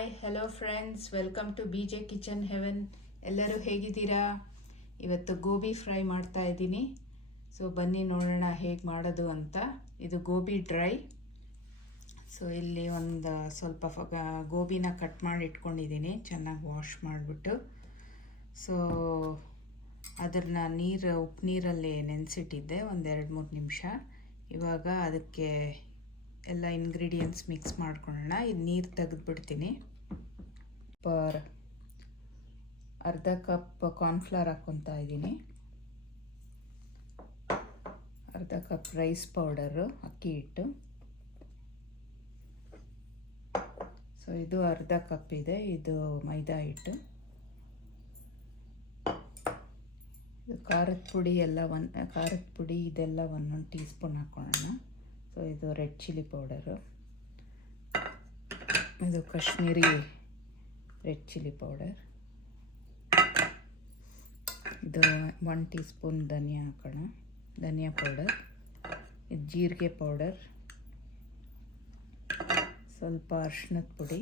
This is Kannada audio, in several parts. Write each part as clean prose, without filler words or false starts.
Hi hello friends, welcome to BJ kitchen heaven. ಎಲ್ಲರೂ ಹೇಗಿದ್ದೀರಾ? ಇವತ್ತು ಗೋಬಿ ಫ್ರೈ ಮಾಡ್ತಾ ಇದ್ದೀನಿ. ಸೊ ಬನ್ನಿ ನೋಡೋಣ ಹೇಗೆ ಮಾಡೋದು ಅಂತ. ಇದು ಗೋಬಿ ಡ್ರೈ. ಸೊ ಇಲ್ಲಿ ಒಂದು ಸ್ವಲ್ಪ ಗೋಬಿನ ಕಟ್ ಮಾಡಿ ಇಟ್ಕೊಂಡಿದ್ದೀನಿ, ಚೆನ್ನಾಗಿ ವಾಶ್ ಮಾಡಿಬಿಟ್ಟು. ಸೊ ಅದನ್ನು ಉಪ್ಪು ನೀರಲ್ಲಿ ನೆನೆಸಿಟ್ಟಿದ್ದೆ ಒಂದು 2-3 ನಿಮಿಷ. ಇವಾಗ ಅದಕ್ಕೆ ಎಲ್ಲ ಇಂಗ್ರೀಡಿಯೆಂಟ್ಸ್ ಮಿಕ್ಸ್ ಮಾಡ್ಕೊಳ್ಳೋಣ. ಇದು ನೀರು ತೆಗೆದುಬಿಡ್ತೀನಿ. ಅರ್ಧ ಕಪ್ ಕಾರ್ನ್ಫ್ಲವರ್ ಹಾಕ್ಕೊತಾ ಇದ್ದೀನಿ. ಅರ್ಧ ಕಪ್ ರೈಸ್ ಪೌಡರು, ಅಕ್ಕಿ ಹಿಟ್ಟು. ಸೊ ಇದು ಅರ್ಧ ಕಪ್ ಇದೆ. ಇದು ಮೈದಾ ಹಿಟ್ಟು. ಇದು ಖಾರದ ಪುಡಿ ಇದೆಲ್ಲ 1 ಟೀ ಸ್ಪೂನ್ ಹಾಕ್ಕೊಳ್ಳೋಣ. ಸೊ ಇದು ರೆಡ್ ಚಿಲ್ಲಿ ಪೌಡರು, ಇದು ಕಾಶ್ಮೀರಿ ರೆಡ್ ಚಿಲ್ಲಿ ಪೌಡರ್, ಇದು 1 ಟೀ ಸ್ಪೂನ್ ಧನಿಯಾ ಪೌಡರ್, ಇದು ಜೀರಿಗೆ ಪೌಡರ್, ಸ್ವಲ್ಪ ಅರಿಶಿಣದ ಪುಡಿ,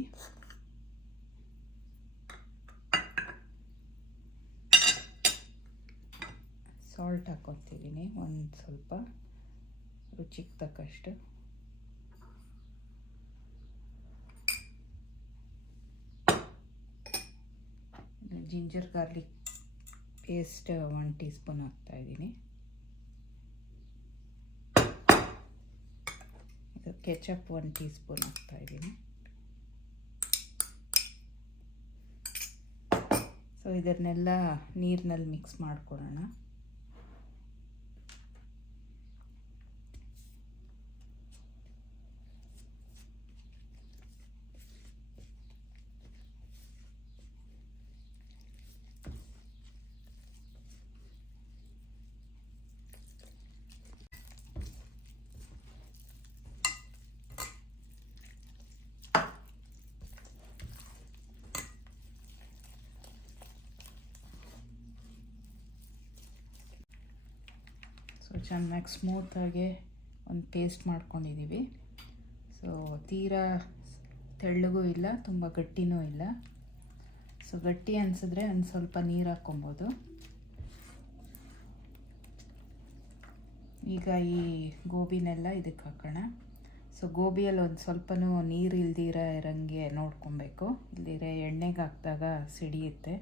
ಸಾಲ್ಟ್ ಹಾಕ್ಕೊತಿದ್ದೀನಿ ಒಂದು ಸ್ವಲ್ಪ ರುಚಿಗೆ ತಕ್ಕಷ್ಟು. Ginger garlic paste 1 tea spoon ಹಾಕ್ತಾಯಿದ್ದೀನಿ. ಇದು ಕೆಚಪ್ 1 ಟೀ ಸ್ಪೂನ್ ಹಾಕ್ತಾಯಿದ್ದೀನಿ. ಸೊ ಇದನ್ನೆಲ್ಲ ನೀರಿನಲ್ಲಿ ಮಿಕ್ಸ್ ಮಾಡ್ಕೊಳ್ಳೋಣ. ಸೊ ಚೆನ್ನಾಗಿ ಸ್ಮೂತಾಗಿ ಒಂದು ಪೇಸ್ಟ್ ಮಾಡ್ಕೊಂಡಿದ್ದೀವಿ. ಸೊ ತೀರಾ ತೆಳ್ಳಗೂ ಇಲ್ಲ, ತುಂಬ ಗಟ್ಟಿನೂ ಇಲ್ಲ. ಸೊ ಗಟ್ಟಿ ಅನಿಸಿದ್ರೆ ಒಂದು ಸ್ವಲ್ಪ ನೀರು ಹಾಕ್ಕೊಬೋದು. ಈಗ ಈ ಗೋಬಿನೆಲ್ಲ ಇದಕ್ಕೆ ಹಾಕೋಣ. ಸೊ ಗೋಬಿಯಲ್ಲಿ ಒಂದು ಸ್ವಲ್ಪನೂ ನೀರು ಇರಂಗೆ ನೋಡ್ಕೊಬೇಕು, ಇಲ್ದಿರ ಎಣ್ಣೆಗೆ ಹಾಕಿದಾಗ ಸಿಡಿಯುತ್ತೆ.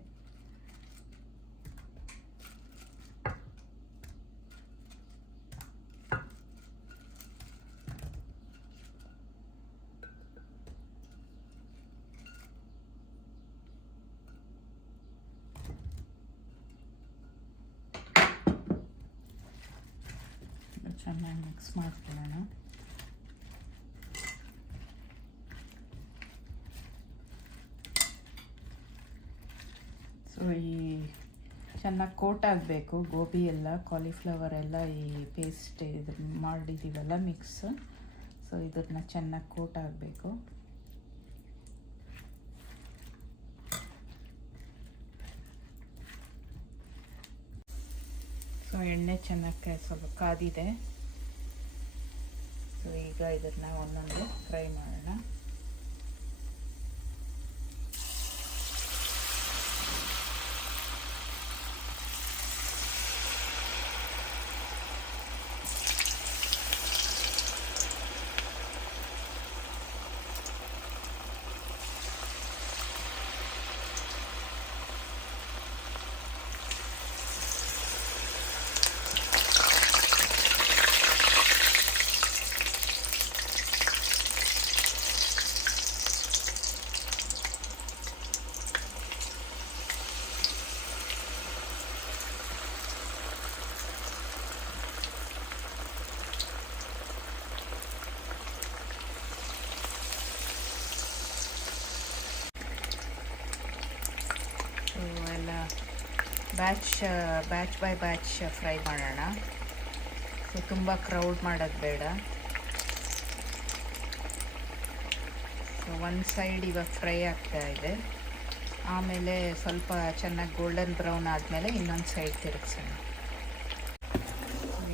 ಚೆನ್ನಾಗಿ ಮಿಕ್ಸ್ ಮಾಡ್ಕೊಳ್ಳೋಣ. ಸೊ ಈ ಚೆನ್ನಾಗಿ ಕೋಟ್ ಆಗಬೇಕು ಗೋಬಿ ಎಲ್ಲ, ಕಾಲಿಫ್ಲವರ್ ಎಲ್ಲ ಈ ಪೇಸ್ಟ್ ಇದು ಮಾಡಿದ್ದೀವಲ್ಲ ಮಿಕ್ಸ್. ಸೊ ಇದನ್ನು ಚೆನ್ನಾಗಿ ಕೋಟ್ ಆಗಬೇಕು. ಸೊ ಎಣ್ಣೆ ಚೆನ್ನಾಗಿ ಸ್ವಲ್ಪ ಕಾದಿದೆ. ಸೊ ಈಗ ಇದನ್ನು ಒಂದೊಂದು ಫ್ರೈ ಮಾಡೋಣ. ಎಲ್ಲ ಬ್ಯಾಚ್ ಬೈ ಬ್ಯಾಚ್ ಫ್ರೈ ಮಾಡೋಣ. ಸೊ ತುಂಬ ಕ್ರೌಡ್ ಮಾಡೋದು ಬೇಡ. ಸೊ ಒಂದು ಸೈಡ್ ಇವಾಗ ಫ್ರೈ ಆಗ್ತಾ ಇದೆ. ಆಮೇಲೆ ಸ್ವಲ್ಪ ಚೆನ್ನಾಗಿ ಗೋಲ್ಡನ್ ಬ್ರೌನ್ ಆದಮೇಲೆ ಇನ್ನೊಂದು ಸೈಡ್ ತಿರುಗಿಸೋಣ.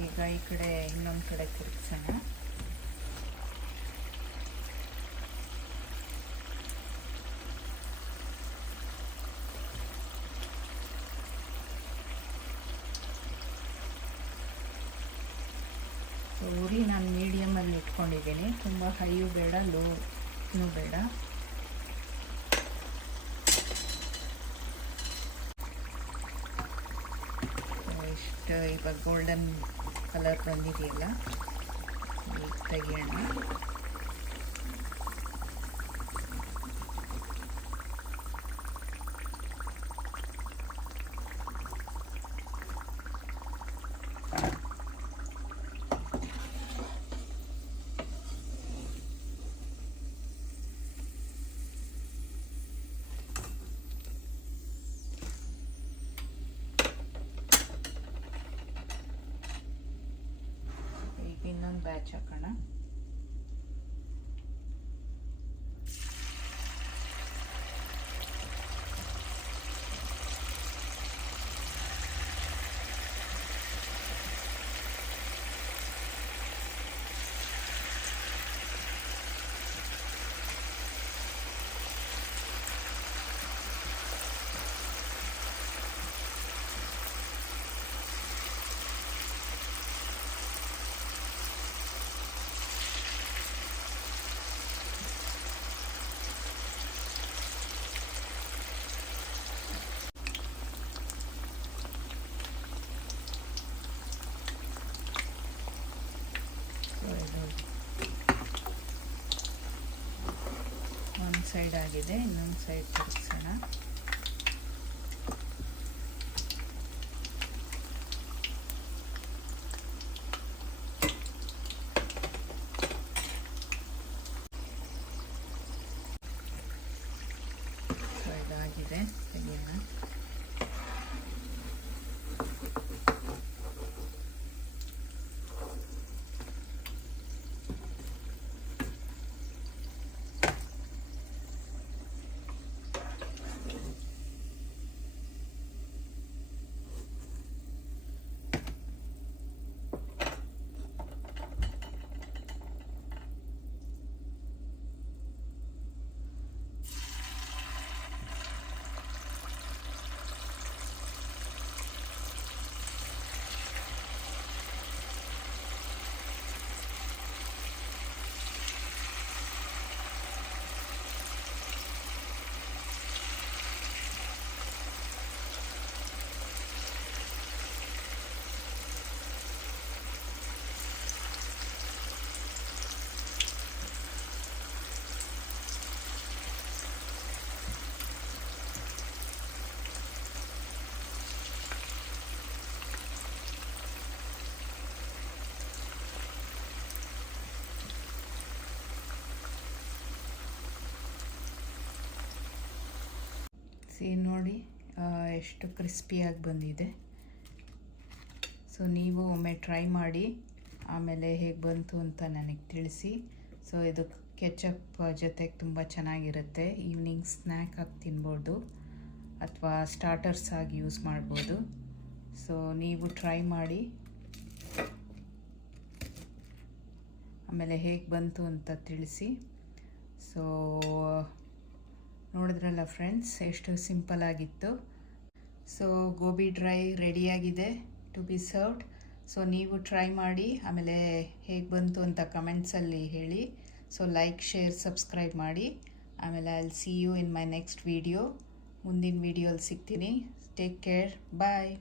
ಈಗ ಈ ಕಡೆ ಇನ್ನೊಂದು ಕಡೆ ತಿರುಗಿಸೋಣ. ಇದ್ದೀನಿ. ತುಂಬ ಹೈಯೂ ಬೇಡ, ಲೋನೂ ಬೇಡ. ಇಷ್ಟು ಇವಾಗ ಗೋಲ್ಡನ್ ಕಲರ್ ಬಂದಿದೆಯಲ್ಲ, ಈಗ ತೆಗಿಯೋಣ. ಇನ್ನೊಂದು ಬ್ಯಾಚ್ ಹಾಕೋಣ. ಒಂದು ಸೈಡ್ ಆಗಿದೆ, ಇನ್ನೊಂದು ಸೈಡ್ ತಿರುಗಿಸೋಣ. ಇದಾಗಿದೆ, ತೆಗಿಯೋಣ. ನೋಡಿ ಎಷ್ಟು ಕ್ರಿಸ್ಪಿಯಾಗಿ ಬಂದಿದೆ. ಸೊ ನೀವು ಒಮ್ಮೆ ಟ್ರೈ ಮಾಡಿ, ಆಮೇಲೆ ಹೇಗೆ ಬಂತು ಅಂತ ನನಗೆ ತಿಳಿಸಿ. ಸೊ ಇದು ಕೆಚಪ್ ಜೊತೆಗೆ ತುಂಬ ಚೆನ್ನಾಗಿರುತ್ತೆ. ಈವ್ನಿಂಗ್ ಸ್ನ್ಯಾಕ್ ಆಗಿ ತಿನ್ಬೋದು ಅಥವಾ ಸ್ಟಾರ್ಟರ್ಸ್ ಆಗಿ ಯೂಸ್ ಮಾಡ್ಬೋದು. ಸೊ ನೀವು ಟ್ರೈ ಮಾಡಿ, ಆಮೇಲೆ ಹೇಗೆ ಬಂತು ಅಂತ ತಿಳಿಸಿ. ಸೊ ನೋಡಿದ್ರಲ್ಲ ಫ್ರೆಂಡ್ಸ್, ಎಷ್ಟು ಸಿಂಪಲ್ ಆಗಿತ್ತು. ಸೊ ಗೋಬಿ ಡ್ರೈ ರೆಡಿಯಾಗಿದೆ ಟು ಬಿ ಸರ್ವ್ಡ್. ಸೊ ನೀವು ಟ್ರೈ ಮಾಡಿ, ಆಮೇಲೆ ಹೇಗೆ ಬಂತು ಅಂತ ಕಮೆಂಟ್ಸಲ್ಲಿ ಹೇಳಿ. ಸೊ ಲೈಕ್, ಶೇರ್, ಸಬ್ಸ್ಕ್ರೈಬ್ ಮಾಡಿ. ಆಮೇಲೆ I will see you in my next video. ಮುಂದಿನ ವಿಡಿಯೋಲಿ ಸಿಗ್ತೀನಿ. ಟೇಕ್ ಕೇರ್, ಬಾಯ್.